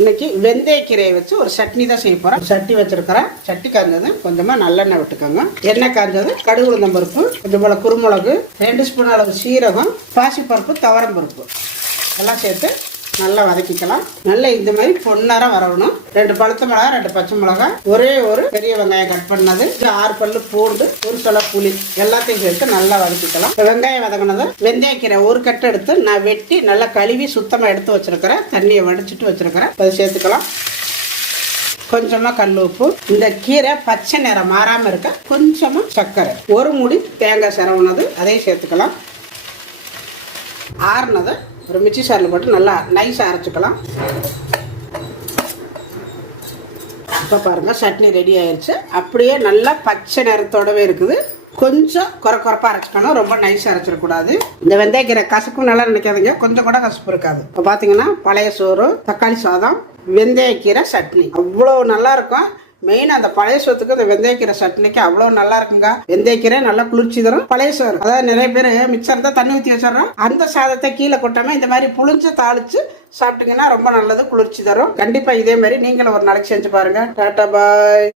இன்னைக்கு வெந்தயக்கீரையை வச்சு ஒரு சட்னி தான் செய்ய போறோம். சட்டி வச்சிருக்கிறேன். சட்டி காய்ஞ்சது கொஞ்சமா நல்லெண்ணெய் விட்டுக்கோங்க. எண்ணெய் காய்ஞ்சது கடுகு உளுந்தம் பருப்பு கொஞ்சம் போல குருமிளகு ரெண்டு ஸ்பூன் அளவு சீரகம் பாசிப்பருப்பு துவரம் பருப்பு. எல்லாம் சேர்த்து நல்லா வதக்கிக்கலாம். நல்லா இந்த மாதிரி பொன்னரம் வரணும். ரெண்டு பழுத்த மிளகா ரெண்டு பச்சை மிளகா. ஒரே ஒரு பெரிய வெங்காயம் கட் பண்ணது. ஆறு பல்லு பூண்டு ஒரு சொல புளி. எல்லாத்தையும் சேர்த்து நல்லா வதக்கிக்கலாம். வெங்காயம் வதங்கினது வெந்தயக்கீரை ஒரு கட்டு எடுத்து நான் வெட்டி நல்லா கழுவி சுத்தமாக எடுத்து வச்சிருக்கிறேன். தண்ணியை வடிச்சிட்டு வச்சிருக்கிறேன். அதை சேர்த்துக்கலாம். கொஞ்சமாக கல் உப்பு. இந்த கீரை பச்சை நிறம் மாறாமல் இருக்க கொஞ்சமாக சர்க்கரை. ஒரு முடி தேங்காய் சிரவுனது. அதையும் சேர்த்துக்கலாம். ஆறுனதை ஒரு மிச்சி சாரில் போட்டு நல்லா நைஸாக அரைச்சிக்கலாம். இப்போ பாருங்கள் சட்னி ரெடி ஆயிடுச்சு அப்படியே நல்லா பச்சை நிறத்தோடவே இருக்குது. கொஞ்சம் குறை குறைப்பாக அரைச்சிக்கணும். ரொம்ப நைஸாக அரைச்சிடக்கூடாது. இந்த வெந்தயக்கீரை கசக்கும் நல்லா நினைக்காதீங்க. கொஞ்சம் கூட கசப்பு இருக்காது. இப்போ பார்த்தீங்கன்னா பழைய சோறு தக்காளி சாதம் வெந்தயக்கீரை சட்னி. அவ்வளோ நல்லா இருக்கும். மெயின் அந்த பழைய சோத்துக்கு இந்த வெந்தயக்கீரை சட்னிக்கு அவ்வளோ நல்லா இருக்குங்க. வெந்தயக்கீரை நல்லா குளிர்ச்சி தரும். பழைய சோறு. அதாவது நிறைய பேர் மிக்சர் தான் தண்ணி ஊற்றி வச்சிடறோம். அந்த சாதத்தை கீழே கொட்டாம இந்த மாதிரி புளிஞ்சு தாளிச்சு சாப்பிட்டீங்கன்னா ரொம்ப நல்லது குளிர்ச்சி தரும். கண்டிப்பா இதே மாதிரி நீங்களும் ஒரு நாளைக்கு செஞ்சு பாருங்க. Tata bye.